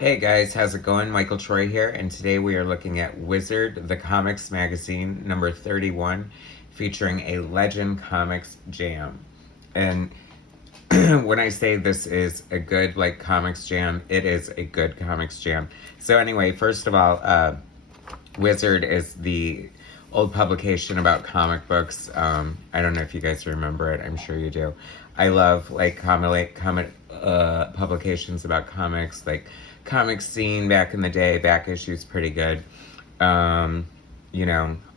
Hey guys, how's it going? Michael Troy here, and today we are looking at Wizard, the Comics Magazine, number 31, featuring a Legend Comics jam. And when I say this is a good, comics jam, it is a good comics jam. So anyway, first of all, Wizard is the old publication about comic books. I don't know if you guys remember it. I'm sure you do. I love comic publications about comics, like Comic Scene back in the day. Back issues pretty good. Um,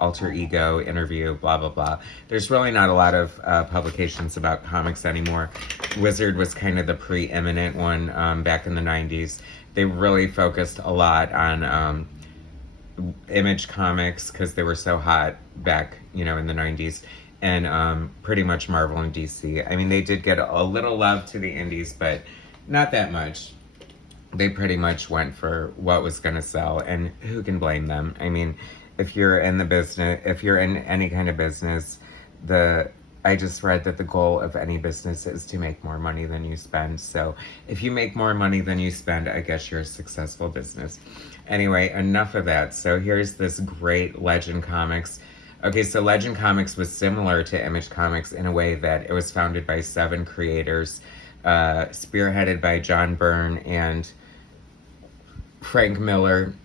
Alter Ego, Interview, blah blah blah. There's really not a lot of publications about comics anymore. Wizard was kind of the preeminent one back in the '90s. They really focused a lot on Image Comics because they were so hot back, in the 90s, and pretty much Marvel and DC. I mean, they did get a little love to the indies, but not that much. They pretty much went for what was going to sell, and who can blame them? I mean, if you're in the business, if you're in any kind of business, I just read that the goal of any business is to make more money than you spend. So if you make more money than you spend, I guess you're a successful business. Anyway, enough of that. So here's this great Legend Comics. Okay, so Legend Comics was similar to Image Comics in a way that it was founded by 7 creators, spearheaded by John Byrne and Frank Miller,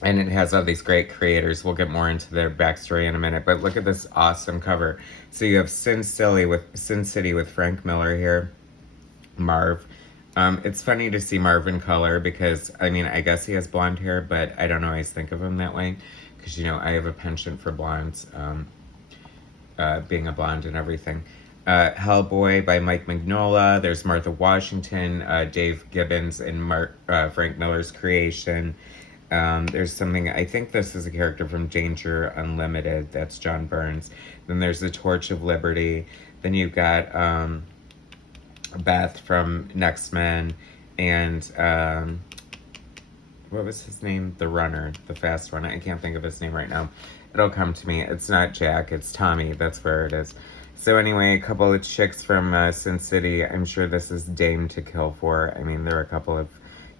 and it has all these great creators. We'll get more into their backstory in a minute, but look at this awesome cover. So you have Sin City with Frank Miller here, Marv. It's funny to see Marv in color because, I mean, I guess he has blonde hair, but I don't always think of him that way because, I have a penchant for blondes, being a blonde and everything. Hellboy by Mike Mignola. There's Martha Washington, Dave Gibbons, and Frank Miller's creation. There's something, I think this is a character from Danger Unlimited. That's John Burns. Then there's the Torch of Liberty. Then you've got Beth from Next Men. And what was his name? The runner, the fast one. I can't think of his name right now. It'll come to me. It's not Jack, it's Tommy. That's where it is. So anyway, a couple of chicks from Sin City. I'm sure this is Dame to Kill For. I mean, there are a couple of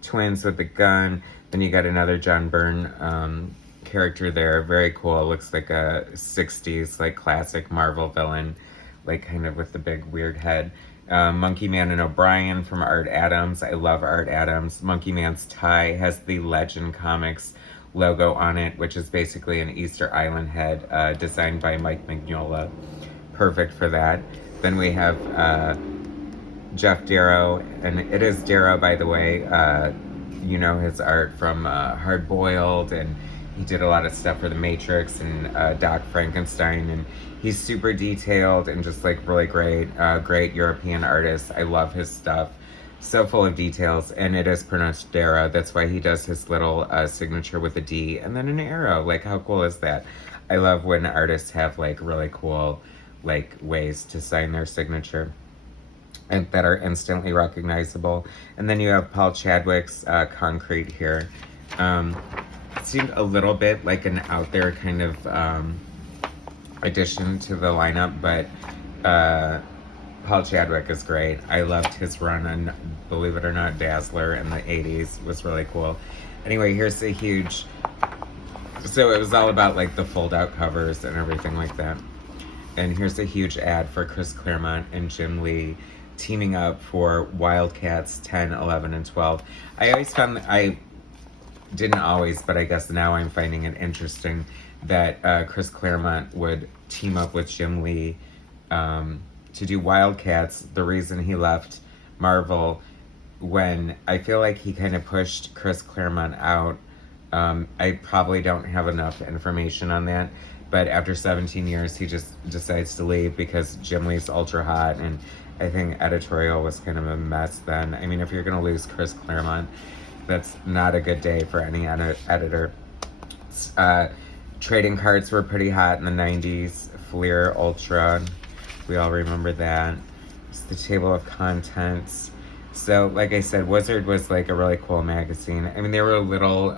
twins with a gun. Then you got another John Byrne character there. Very cool. Looks like a 60s, classic Marvel villain, kind of with the big weird head. Monkey Man and O'Brien from Art Adams. I love Art Adams. Monkey Man's tie has the Legend Comics logo on it, which is basically an Easter Island head designed by Mike Mignola. Perfect for that. Then we have Jeff Darrow, and it is Darrow, by the way. His art from Hard Boiled, and he did a lot of stuff for The Matrix and Doc Frankenstein, and he's super detailed and just really great European artist. I love his stuff. So full of details, and it is pronounced Darrow. That's why he does his little signature with a D and then an arrow. How cool is that? I love when artists have really cool ways to sign their signature and that are instantly recognizable. And then you have Paul Chadwick's Concrete here. It seemed a little bit like an out there kind of addition to the lineup, but Paul Chadwick is great. I loved his run on, believe it or not, Dazzler in the 80s. It was really cool. Anyway, here's a huge... So it was all about the fold out covers and everything like that. And here's a huge ad for Chris Claremont and Jim Lee teaming up for Wildcats 10, 11, and 12. I didn't always, but I guess now I'm finding it interesting that Chris Claremont would team up with Jim Lee to do Wildcats. The reason he left Marvel, when I feel like he kind of pushed Chris Claremont out. I probably don't have enough information on that. But after 17 years, he just decides to leave because Jim Lee's ultra hot, and I think editorial was kind of a mess then. I mean, if you're going to lose Chris Claremont, that's not a good day for any editor. Trading cards were pretty hot in the 90s. Fleer, Ultra, we all remember that. It's the table of contents. So, like I said, Wizard was a really cool magazine. I mean, they were a little...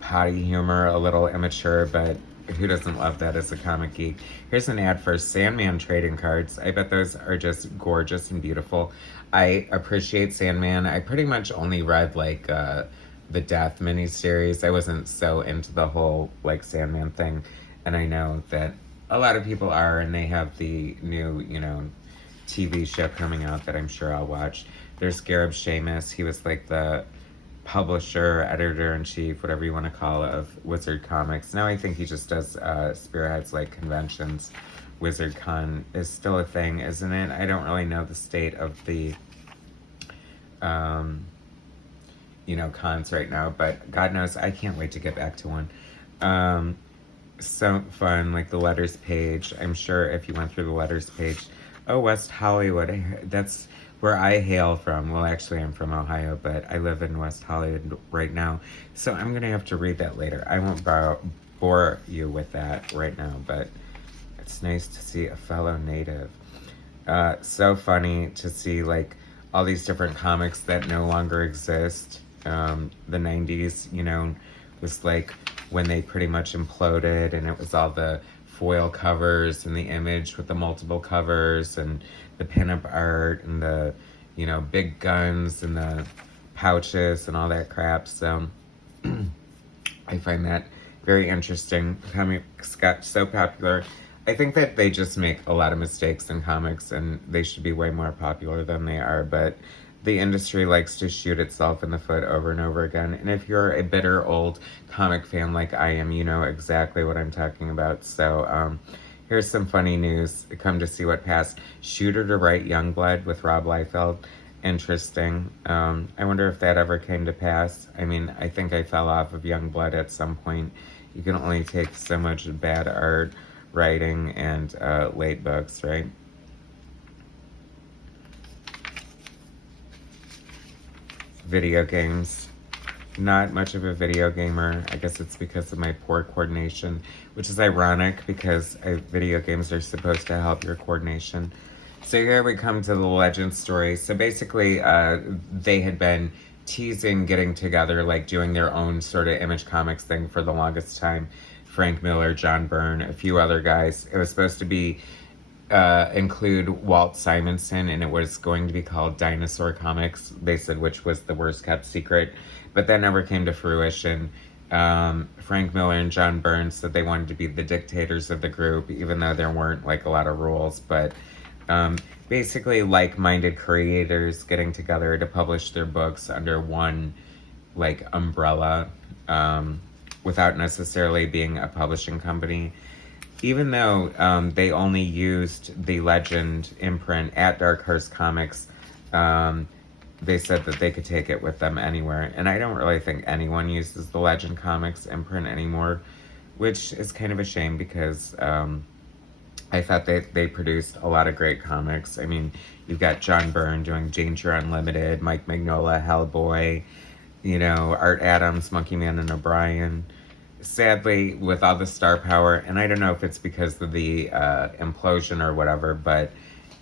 potty humor, a little immature, but who doesn't love that as a comic geek? Here's an ad for Sandman trading cards. I bet those are just gorgeous and beautiful. I appreciate Sandman. I pretty much only read like the Death miniseries. I wasn't so into the whole like Sandman thing, and I know that a lot of people are, and they have the new, TV show coming out that I'm sure I'll watch. There's Gareb Shamus. He was like the publisher, editor-in-chief, whatever you want to call it, of Wizard Comics. Now I think he just does spearheads like conventions. Wizard Con is still a thing, isn't it? I don't really know the state of the cons right now, but God knows I can't wait to get back to one. So fun, like the letters page. I'm sure if you went through the letters page, oh, West Hollywood, that's where I hail from. Well, actually, I'm from Ohio, but I live in West Hollywood right now, so I'm gonna have to read that later. I won't bore you with that right now, but it's nice to see a fellow native. So funny to see like all these different comics that no longer exist. The 90s, was like when they pretty much imploded, and it was all the foil covers and the Image with the multiple covers and the pinup art and the, big guns and the pouches and all that crap. So I find that very interesting. Comics got so popular. I think that they just make a lot of mistakes in comics, and they should be way more popular than they are, but the industry likes to shoot itself in the foot over and over again. And if you're a bitter old comic fan like I am, you know exactly what I'm talking about. So here's some funny news. Come to see what passed. Shooter to write Youngblood with Rob Liefeld. Interesting. I wonder if that ever came to pass. I mean, I think I fell off of Youngblood at some point. You can only take so much bad art, writing, and late books, right? Video games. Not much of a video gamer. I guess it's because of my poor coordination, which is ironic because video games are supposed to help your coordination. So here we come to the legend story. So basically, they had been teasing getting together, like doing their own sort of Image Comics thing for the longest time. Frank Miller, John Byrne, a few other guys. It was supposed to be include Walt Simonson, and it was going to be called Dinosaur Comics, they said, which was the worst kept secret, but that never came to fruition. Frank Miller and John Byrne said they wanted to be the dictators of the group, even though there weren't like a lot of rules, but basically like-minded creators getting together to publish their books under one like umbrella, without necessarily being a publishing company. Even though they only used the Legend imprint at Dark Horse Comics, they said that they could take it with them anywhere. And I don't really think anyone uses the Legend Comics imprint anymore, which is kind of a shame because I thought they produced a lot of great comics. I mean, you've got John Byrne doing Danger Unlimited, Mike Mignola, Hellboy, Art Adams, Monkey Man and O'Brien. Sadly, with all the star power, and I don't know if it's because of the implosion or whatever, but,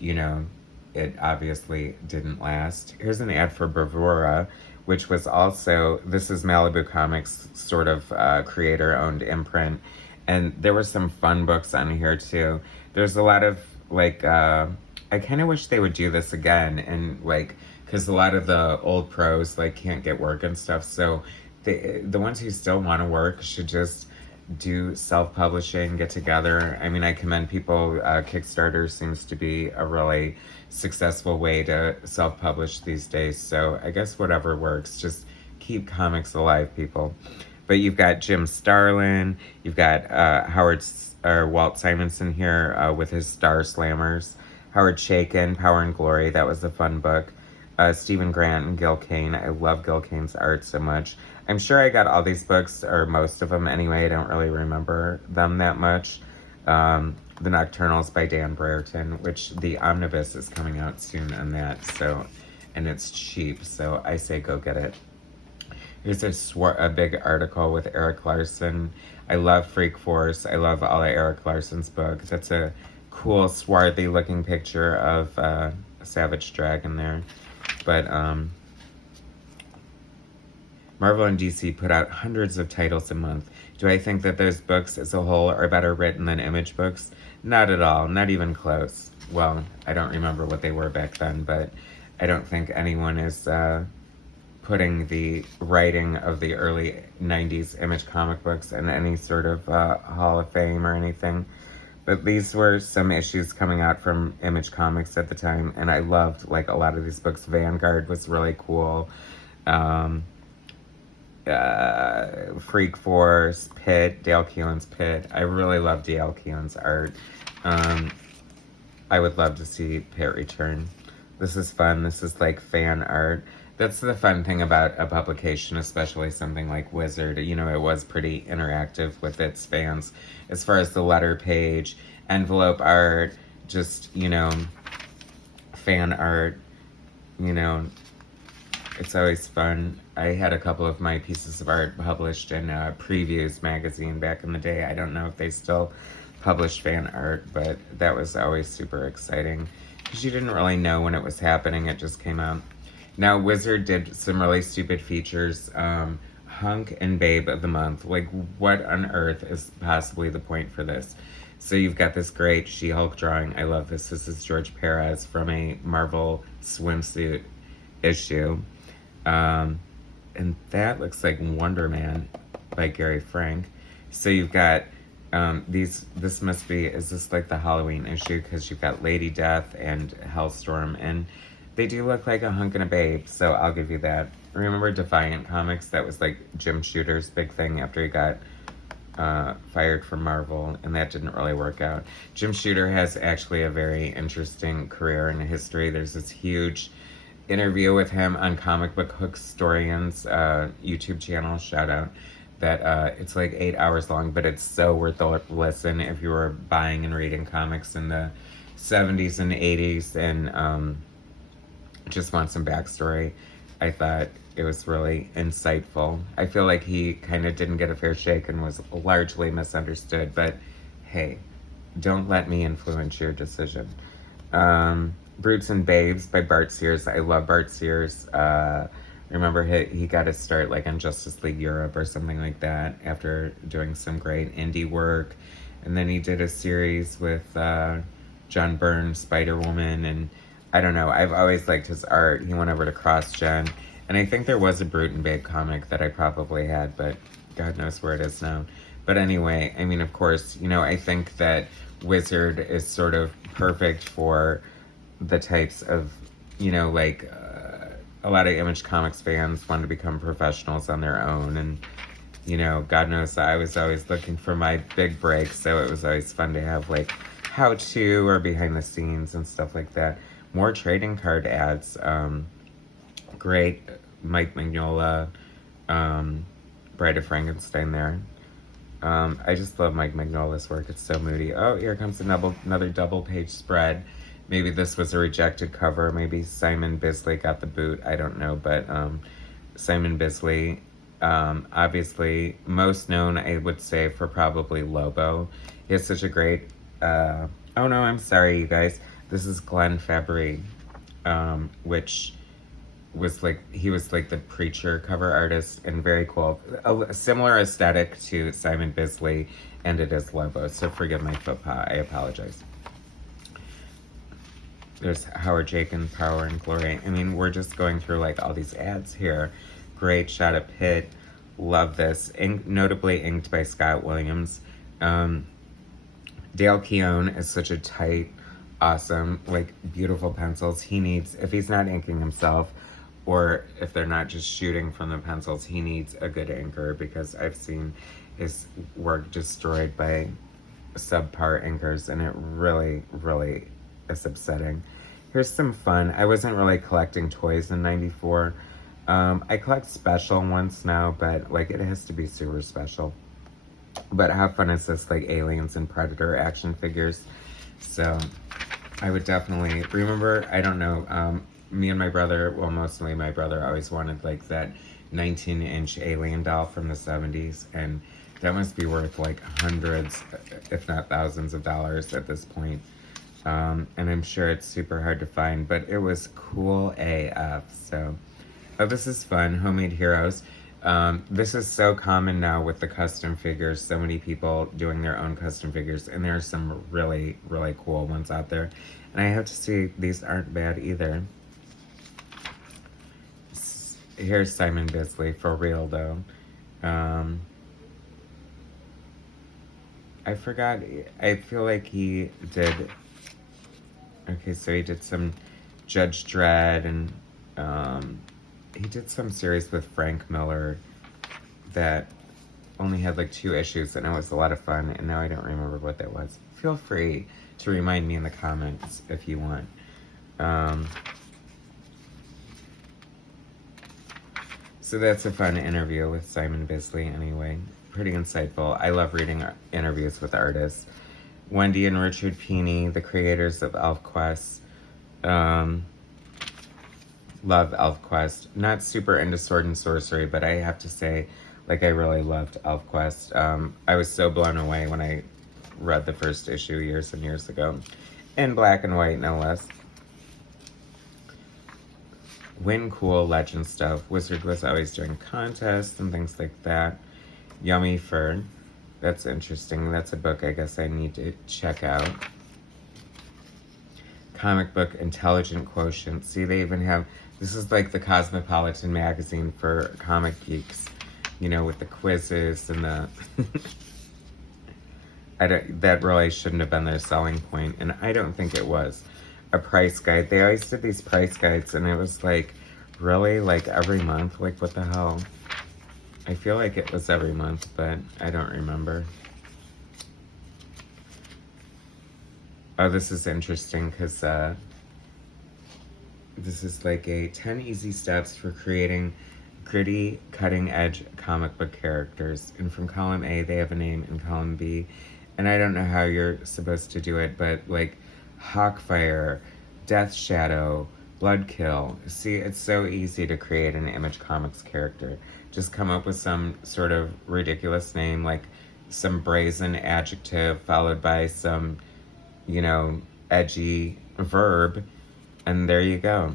it obviously didn't last. Here's an ad for Bravura, which was also, this is Malibu Comics, sort of creator-owned imprint, and there were some fun books on here, too. There's a lot of, I kind of wish they would do this again, and, because a lot of the old pros, can't get work and stuff, so the ones who still want to work should just do self-publishing, get together. I mean, I commend people. Kickstarter seems to be a really successful way to self-publish these days. So I guess whatever works, just keep comics alive, people. But you've got Jim Starlin, you've got Walt Simonson here with his Star Slammers. Howard Chaykin, Power and Glory, that was a fun book. Stephen Grant and Gil Kane. I love Gil Kane's art so much. I'm sure I got all these books, or most of them anyway. I don't really remember them that much. The Nocturnals by Dan Brereton, which the omnibus is coming out soon on that. So, and it's cheap, so I say go get it. Here's a big article with Eric Larson. I love Freak Force. I love all of Eric Larson's books. That's a cool, swarthy looking picture of a Savage Dragon there. But Marvel and DC put out hundreds of titles a month. Do I think that those books as a whole are better written than Image books? Not at all, not even close. Well, I don't remember what they were back then, but I don't think anyone is putting the writing of the early 90s Image comic books in any sort of Hall of Fame or anything. But these were some issues coming out from Image Comics at the time, and I loved like a lot of these books. Vanguard was really cool. Um, Freak Force, Pit, Dale Keelan's Pit. I really love Dale Keelan's art. Um, I would love to see Pit return. This is fun. This is like fan art. That's the fun thing about a publication, especially something like Wizard. You know, it was pretty interactive with its fans as far as the letter page, envelope art, just, you know, fan art. You know, it's always fun. I had a couple of my pieces of art published in Previews magazine back in the day. I don't know if they still publish fan art, but that was always super exciting because you didn't really know when it was happening. It just came out. Now, Wizard did some really stupid features. Hunk and Babe of the Month. Like, what on earth is possibly the point for this? So you've got this great She-Hulk drawing. I love this. This is George Perez from a Marvel swimsuit issue. And that looks like Wonder Man by Gary Frank. So you've got this must be, is this like the Halloween issue? Because you've got Lady Death and Hellstorm, and they do look like a hunk and a babe, so I'll give you that. Remember Defiant Comics? That was like Jim Shooter's big thing after he got fired from Marvel, and that didn't really work out. Jim Shooter has actually a very interesting career and history. There's this huge interview with him on Comic Book Historian's YouTube channel, shout out, that it's like 8 hours long, but it's so worth the listen if you were buying and reading comics in the 70s and 80s and just want some backstory. I thought it was really insightful. I feel like he kind of didn't get a fair shake and was largely misunderstood, but hey, don't let me influence your decision. Brutes and Babes by Bart Sears. I love Bart Sears. Remember he got his start like on Justice League Europe or something like that after doing some great indie work. And then he did a series with John Byrne, Spider-Woman, and I don't know. I've always liked his art. He went over to CrossGen, and I think there was a Brute and Babe comic that I probably had, but God knows where it is now. But anyway, I mean, of course, you know, I think that Wizard is sort of perfect for the types of, you know, like a lot of Image Comics fans want to become professionals on their own, and you know, God knows I was always looking for my big break, so it was always fun to have like how-to or behind the scenes and stuff like that. More trading card ads. Great Mike Mignola, Bride of Frankenstein there. I just love Mike Mignola's work. It's so moody. Oh, here comes another double page spread. Maybe this was a rejected cover. Maybe Simon Bisley got the boot. I don't know, but Simon Bisley, obviously most known, I would say, for probably Lobo. He has such a great... oh no, I'm sorry, you guys. This is Glenn Fabry, which was like, he was like the Preacher cover artist, and very cool. A similar aesthetic to Simon Bisley, and it is Lobo, so forgive my faux pas, I apologize. There's Howard Jakin, Power and Glory. I mean, we're just going through like all these ads here. Great shot of Pitt. Love this. Notably inked by Scott Williams. Dale Keown is such a tight, awesome, like beautiful pencils. He needs, if he's not inking himself, or if they're not just shooting from the pencils, he needs a good inker, because I've seen his work destroyed by subpar inkers, and it really, really is upsetting. Here's some fun. I wasn't really collecting toys in '94. I collect special ones now, but like it has to be super special. But how fun is this, like Aliens and Predator action figures? So I would definitely remember, I don't know, me and my brother, well, mostly my brother, always wanted like that 19-inch Alien doll from the 70s, and that must be worth like hundreds, if not thousands of dollars at this point. And I'm sure it's super hard to find, but it was cool AF. So, oh, this is fun. Homemade Heroes. This is so common now with the custom figures. So many people doing their own custom figures, and there are some really, really cool ones out there. And I have to say, these aren't bad either. Here's Simon Bisley, for real though. I forgot, I feel like he did, okay, so he did some Judge Dredd, and he did some series with Frank Miller that only had like 2 issues, and it was a lot of fun, and now I don't remember what that was. Feel free to remind me in the comments if you want. So that's a fun interview with Simon Bisley anyway. Pretty insightful. I love reading interviews with artists. Wendy and Richard Pini, the creators of ElfQuest. Love ElfQuest. Not super into sword and sorcery, but I have to say, like, I really loved ElfQuest. I was so blown away when I read the first issue years and years ago. In black and white, no less. Win cool legend stuff. Wizard was always doing contests and things like that. Yummy Fur. That's interesting. That's a book I guess I need to check out. Comic book intelligent quotient. See, they even have, this is like the Cosmopolitan magazine for comic geeks, you know, with the quizzes and the that really shouldn't have been their selling point, and I don't think it was. A price guide. They always did these price guides, and it was like, really, like every month? Like, what the hell? I feel like it was every month, but I don't remember. Oh, this is interesting because this is like a 10 easy steps for creating gritty, cutting-edge comic book characters. And from column A, they have a name, and column B, and I don't know how you're supposed to do it, but like Hawkfire, Death Shadow, Bloodkill. See, it's so easy to create an Image Comics character. Just come up with some sort of ridiculous name, like some brazen adjective followed by some, you know, edgy verb, and there you go.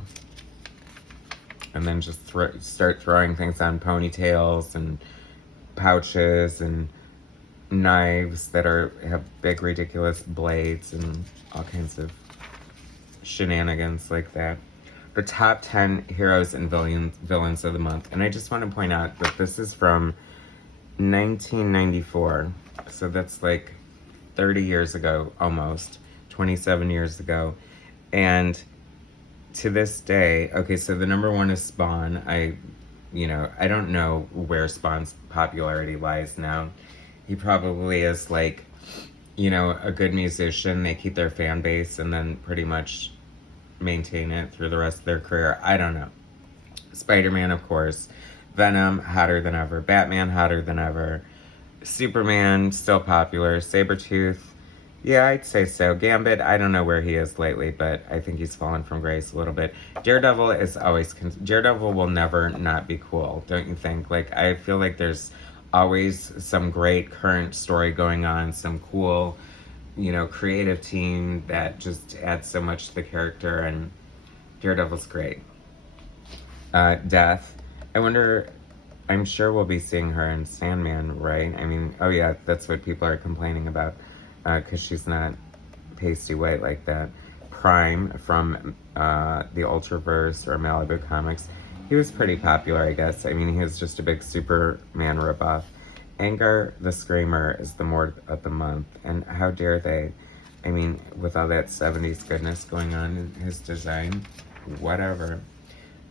And then just start throwing things on ponytails and pouches and knives that have big ridiculous blades and all kinds of shenanigans like that. The top 10 heroes and villains of the month. And I just want to point out that this is from 1994. So that's like 30 years ago, almost 27 years ago. And to this day, okay, so the number 1 is Spawn. I don't know where Spawn's popularity lies now. He probably is like, you know, a good musician. They keep their fan base and then pretty much maintain it through the rest of their career. I don't know. Spider-Man, of course. Venom, hotter than ever. Batman, hotter than ever. Superman, still popular. Sabretooth, yeah, I'd say so. Gambit, I don't know where he is lately, but I think he's fallen from grace a little bit. Daredevil is always, Daredevil will never not be cool, don't you think? Like, I feel like there's always some great current story going on, some cool, you know, creative team that just adds so much to the character, and Daredevil's great. Death, I wonder, I'm sure we'll be seeing her in Sandman, right? I mean, oh yeah, that's what people are complaining about, because she's not pasty white like that. Prime from the Ultraverse or Malibu Comics. He was pretty popular, I guess. I mean, he was just a big Superman ripoff. Angar the Screamer is the Mort of the month, and how dare they? I mean, with all that 70s goodness going on in his design, whatever.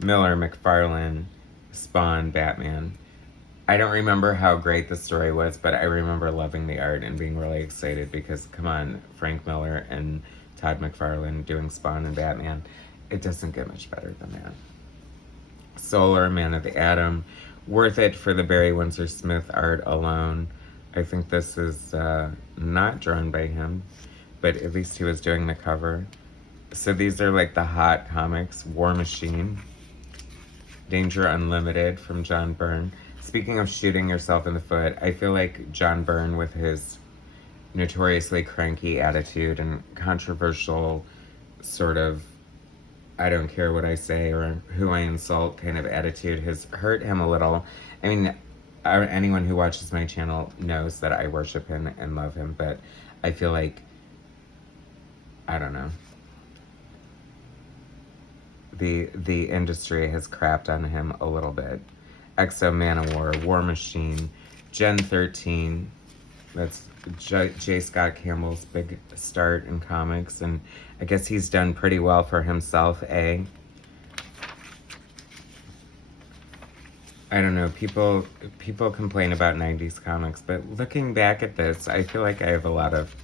Miller, McFarlane, Spawn, Batman. I don't remember how great the story was, but I remember loving the art and being really excited because, come on, Frank Miller and Todd McFarlane doing Spawn and Batman. It doesn't get much better than that. Solar, Man of the Atom. Worth it for the Barry Windsor Smith art alone. I think this is not drawn by him, but at least he was doing the cover. So these are like the hot comics. War Machine. Danger Unlimited from John Byrne. Speaking of shooting yourself in the foot, I feel like John Byrne, with his notoriously cranky attitude and controversial sort of I don't care what I say or who I insult kind of attitude has hurt him a little. I mean, anyone who watches my channel knows that I worship him and love him, but I feel like, I don't know, the industry has crapped on him a little bit. Exo Manowar, War Machine, Gen 13, that's J. Scott Campbell's big start in comics, and I guess he's done pretty well for himself, eh? I don't know, people complain about 90s comics, but looking back at this, I feel like I have a lot of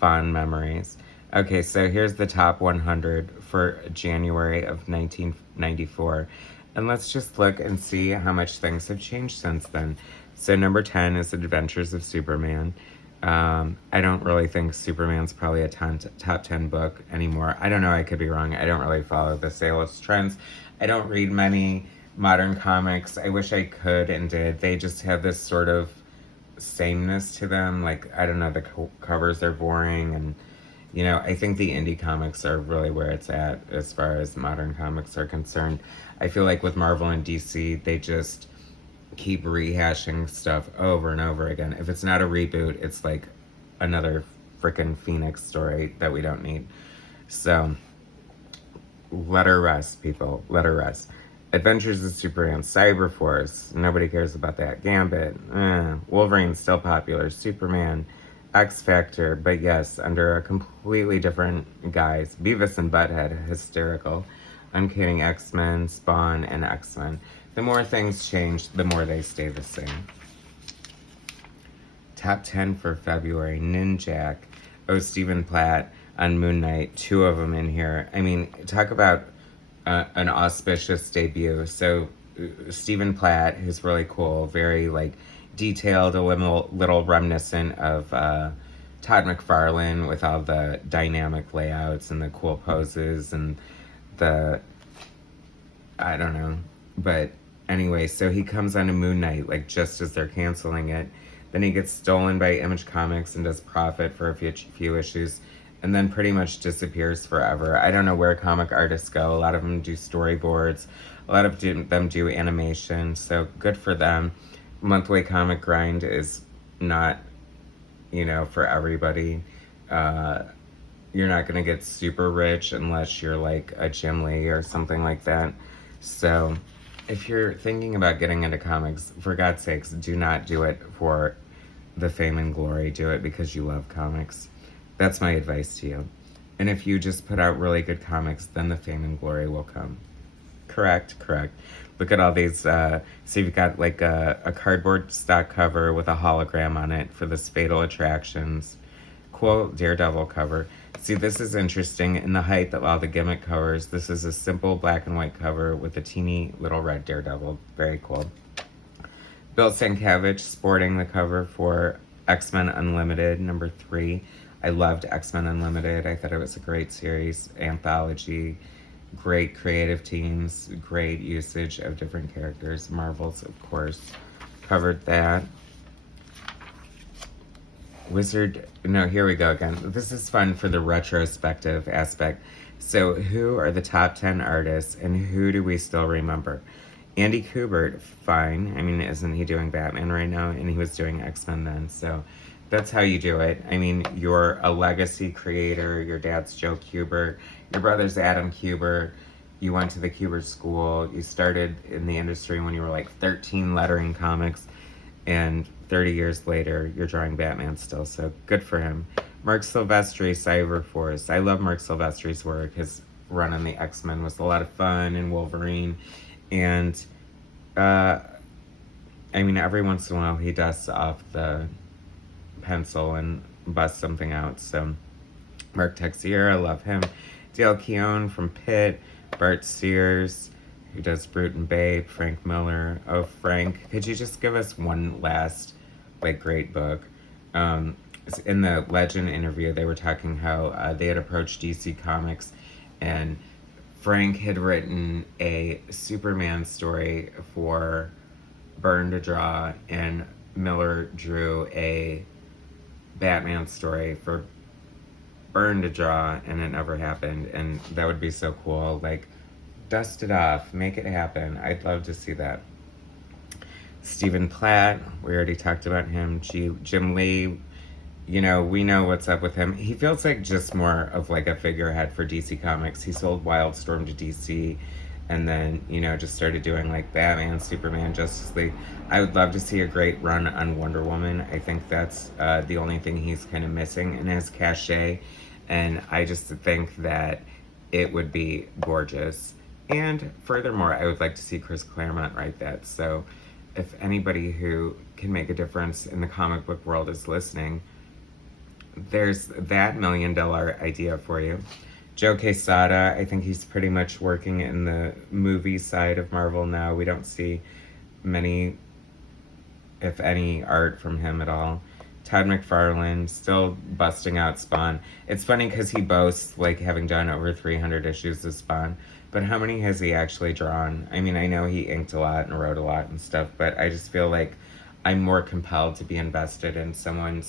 fond memories. Okay, so here's the top 100 for January of 1994. And let's just look and see how much things have changed since then. So number 10 is Adventures of Superman. I don't really think Superman's probably a top 10 book anymore. I don't know, I could be wrong. I don't really follow the sales trends. I don't read many modern comics. I wish I could and did. They just have this sort of sameness to them. Like, I don't know, the covers are boring, and you know, I think the indie comics are really where it's at as far as modern comics are concerned. I feel like with Marvel and DC, they just keep rehashing stuff over and over again. If it's not a reboot, it's like another freaking Phoenix story that we don't need. So let her rest, people. Let her rest. Adventures of Superman, Cyberforce, nobody cares about that. Gambit, Wolverine's still popular. Superman, X Factor, but yes, under a completely different guise. Beavis and Butthead, hysterical. Uncanny X-Men, Spawn, and X-Men. The more things change, the more they stay the same. Top 10 for February, Ninjak. Oh, Stephen Platt on Moon Knight, 2 of them in here. I mean, talk about an auspicious debut. So Stephen Platt, who's really cool, very like detailed, a little reminiscent of Todd McFarlane with all the dynamic layouts and the cool poses and the, I don't know, but anyway, so he comes on a Moon Knight like just as they're canceling it. Then he gets stolen by Image Comics and does profit for a few issues, and then pretty much disappears forever. I don't know where comic artists go. A lot of them do storyboards. A lot of them do animation, so good for them. Monthly comic grind is not, you know, for everybody. You're not going to get super rich unless you're like a Jim Lee or something like that. So if you're thinking about getting into comics, for God's sakes, do not do it for the fame and glory. Do it because you love comics. That's my advice to you. And if you just put out really good comics, then the fame and glory will come. Correct. Look at all these. So you've got like a cardboard stock cover with a hologram on it for this Fatal Attractions. Cool Daredevil cover. See, this is interesting. In the height of all the gimmick covers, this is a simple black and white cover with a teeny little red Daredevil. Very cool. Bill Sienkiewicz sporting the cover for X-Men Unlimited, number 3. I loved X-Men Unlimited. I thought it was a great series, anthology, great creative teams, great usage of different characters. Marvel's, of course, covered that. Here we go again. This is fun for the retrospective aspect. So who are the top 10 artists and who do we still remember? Andy Kubert, fine. I mean, isn't he doing Batman right now? And he was doing X-Men then, so that's how you do it. I mean, you're a legacy creator. Your dad's Joe Kubert. Your brother's Adam Kubert. You went to the Kubert school. You started in the industry when you were like 13 lettering comics. And 30 years later, you're drawing Batman still, so good for him. Mark Silvestri, Cyberforce. I love Mark Silvestri's work. His run on the X-Men was a lot of fun, and Wolverine. And, I mean, every once in a while, he dusts off the pencil and busts something out, so Mark Texiera, love him. Dale Keown from Pitt. Bart Sears, who does Brute and Babe, Frank Miller. Oh, Frank, could you just give us one last, like, great book? In the Legend interview, they were talking how they had approached DC Comics, and Frank had written a Superman story for Byrne to draw, and Miller drew a Batman story for Byrne to draw, and it never happened. And that would be so cool. Like, dust it off, make it happen. I'd love to see that. Stephen Platt, we already talked about him. Jim Lee, you know, we know what's up with him. He feels like just more of like a figurehead for DC Comics. He sold Wildstorm to DC, and then, you know, just started doing like Batman, Superman, Justice League. I would love to see a great run on Wonder Woman. I think that's the only thing he's kind of missing in his cachet, and I just think that it would be gorgeous. And furthermore, I would like to see Chris Claremont write that. So if anybody who can make a difference in the comic book world is listening, there's that $1 million idea for you. Joe Quesada, I think he's pretty much working in the movie side of Marvel now. We don't see many, if any, art from him at all. Todd McFarlane, still busting out Spawn. It's funny because he boasts like having done over 300 issues of Spawn, but how many has he actually drawn? I mean, I know he inked a lot and wrote a lot and stuff, but I just feel like I'm more compelled to be invested in someone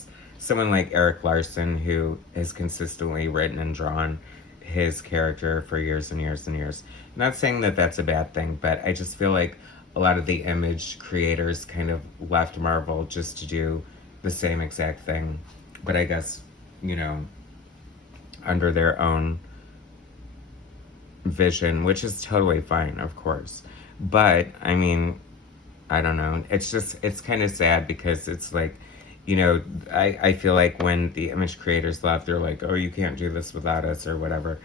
like Eric Larson, who has consistently written and drawn his character for years and years and years. I'm not saying that that's a bad thing, but I just feel like a lot of the Image creators kind of left Marvel just to do the same exact thing, but I guess, you know, under their own vision, which is totally fine, of course. But I mean, I don't know, it's kind of sad because it's like, you know, I feel like when the Image creators left, they're like, oh, you can't do this without us or whatever.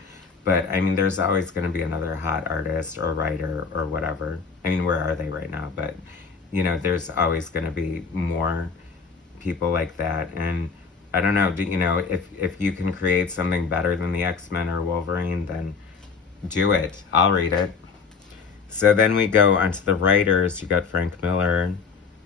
But I mean, there's always going to be another hot artist or writer or whatever. I mean, where are they right now? But, you know, there's always going to be more people like that. And I don't know, you know, if you can create something better than the X-Men or Wolverine, then do it. I'll read it. So then we go onto the writers. You got Frank Miller,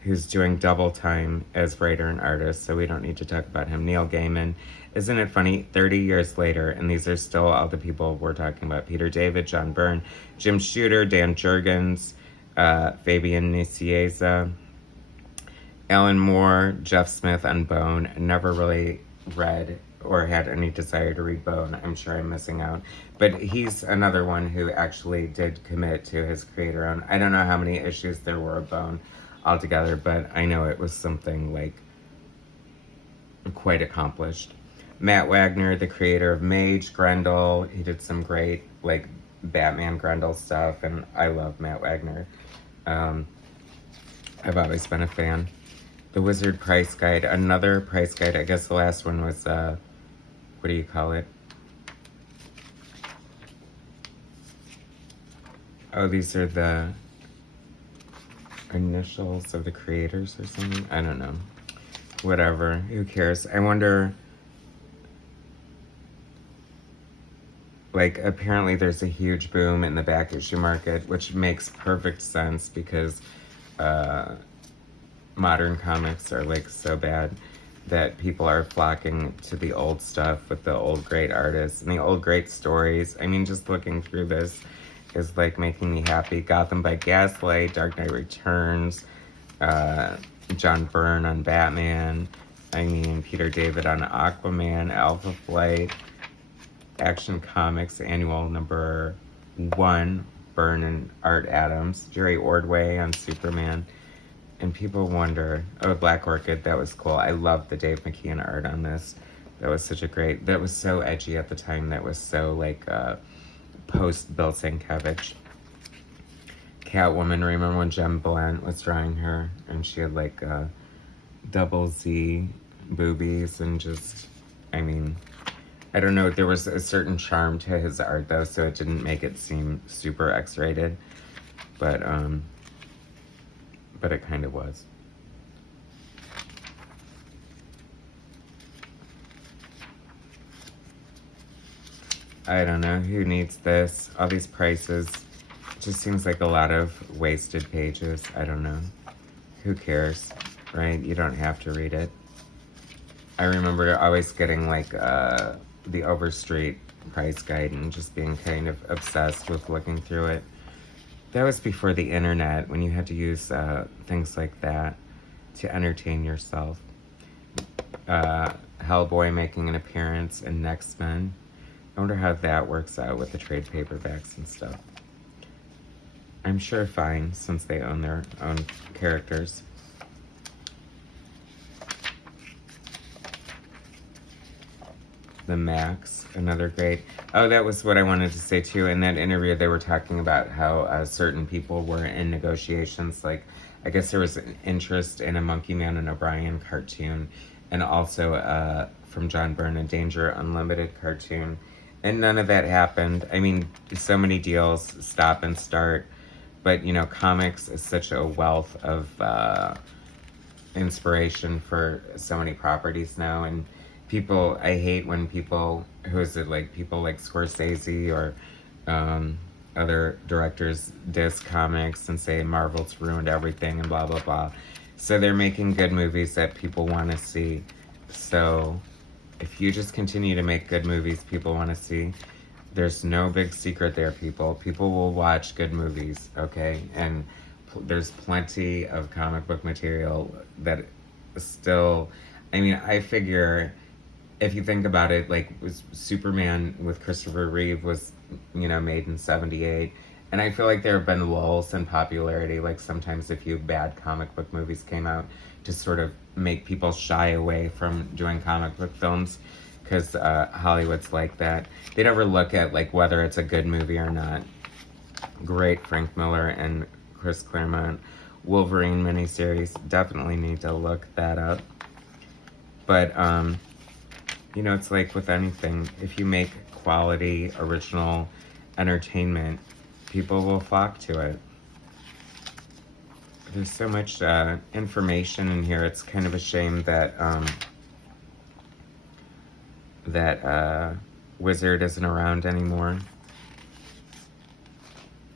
who's doing double time as writer and artist, so we don't need to talk about him. Neil Gaiman. Isn't it funny? 30 years later, and these are still all the people we're talking about. Peter David, John Byrne, Jim Shooter, Dan Jurgens, Fabian Nicieza, Alan Moore, Jeff Smith on Bone. Never really read or had any desire to read Bone. I'm sure I'm missing out. But he's another one who actually did commit to his creator own. I don't know how many issues there were of Bone altogether, but I know it was something like quite accomplished. Matt Wagner, the creator of Mage, Grendel, he did some great like Batman Grendel stuff, and I love Matt Wagner. I've always been a fan. The Wizard Price Guide, another price guide. I guess the last one was what do you call it? Oh, these are the initials of the creators or something. I don't know. Whatever. Who cares? I wonder. Like, apparently there's a huge boom in the back issue market, which makes perfect sense because modern comics are like so bad that people are flocking to the old stuff with the old great artists and the old great stories. I mean, just looking through this is like making me happy. Gotham by Gaslight, Dark Knight Returns, John Byrne on Batman, I mean, Peter David on Aquaman, Alpha Flight, Action Comics Annual number 1, Byrne and Art Adams, Jerry Ordway on Superman. And people wonder, oh, Black Orchid, that was cool. I loved the Dave McKean art on this. That was such a great, that was so edgy at the time. That was so like post Bill Sienkiewicz. Catwoman, remember when Jem Blunt was drawing her and she had like double Z boobies and just, I mean, I don't know, there was a certain charm to his art though, so it didn't make it seem super X-rated, but it kind of was. I don't know, who needs this? All these prices. It just seems like a lot of wasted pages. I don't know. Who cares, right? You don't have to read it. I remember always getting like the Overstreet price guide and just being kind of obsessed with looking through it. That was before the internet, when you had to use things like that to entertain yourself. Hellboy making an appearance in Next Men. I wonder how that works out with the trade paperbacks and stuff. I'm sure fine, since they own their own characters. The Max, another great. Oh, that was what I wanted to say too. In that interview, they were talking about how certain people were in negotiations. Like, I guess there was an interest in a Monkey Man and O'Brien cartoon, and also from John Byrne, a Danger Unlimited cartoon. And none of that happened. I mean, so many deals stop and start. But, you know, comics is such a wealth of inspiration for so many properties now. And people, I hate when people, people like Scorsese or other directors diss comics and say Marvel's ruined everything and blah, blah, blah. So they're making good movies that people want to see. So if you just continue to make good movies people want to see, there's no big secret there, people. People will watch good movies, okay? And there's plenty of comic book material that still, I mean, I figure if you think about it, like Superman with Christopher Reeve was, you know, made in 78. And I feel like there have been lulls in popularity, like sometimes a few bad comic book movies came out to sort of make people shy away from doing comic book films, because Hollywood's like that. They never look at like whether it's a good movie or not. Great Frank Miller and Chris Claremont Wolverine miniseries. Definitely need to look that up. But you know, it's like with anything. If you make quality, original entertainment, people will flock to it. There's so much information in here. It's kind of a shame that Wizard isn't around anymore.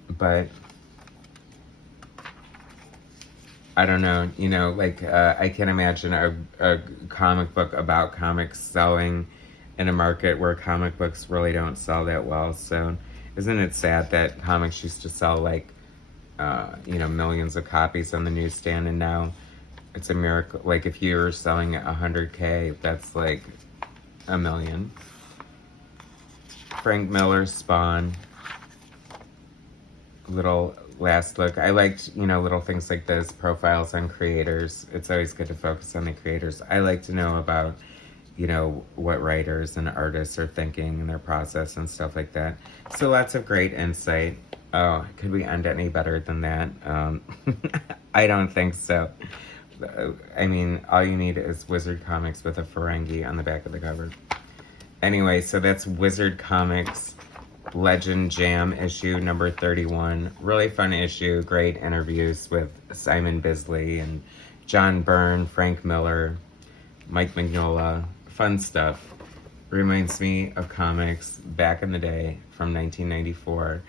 But I don't know, you know, like I can't imagine a comic book about comics selling in a market where comic books really don't sell that well. So isn't it sad that comics used to sell like you know, millions of copies on the newsstand, and now it's a miracle. Like if you're selling 100K, that's like a million. Frank Miller's Spawn. Little last look. I liked, you know, little things like this, profiles on creators. It's always good to focus on the creators. I like to know about, you know, what writers and artists are thinking and their process and stuff like that. So lots of great insight. Oh, could we end any better than that? I don't think so. I mean, all you need is Wizard Comics with a Ferengi on the back of the cover. Anyway, so that's Wizard Comics Legend Jam issue number 31. Really fun issue. Great interviews with Simon Bisley and John Byrne, Frank Miller, Mike Mignola. Fun stuff. Reminds me of comics back in the day from 1994.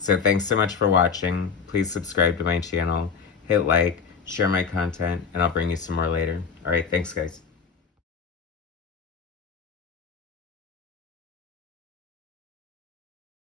So thanks so much for watching. Please subscribe to my channel, hit like, share my content, and I'll bring you some more later. All right, thanks guys.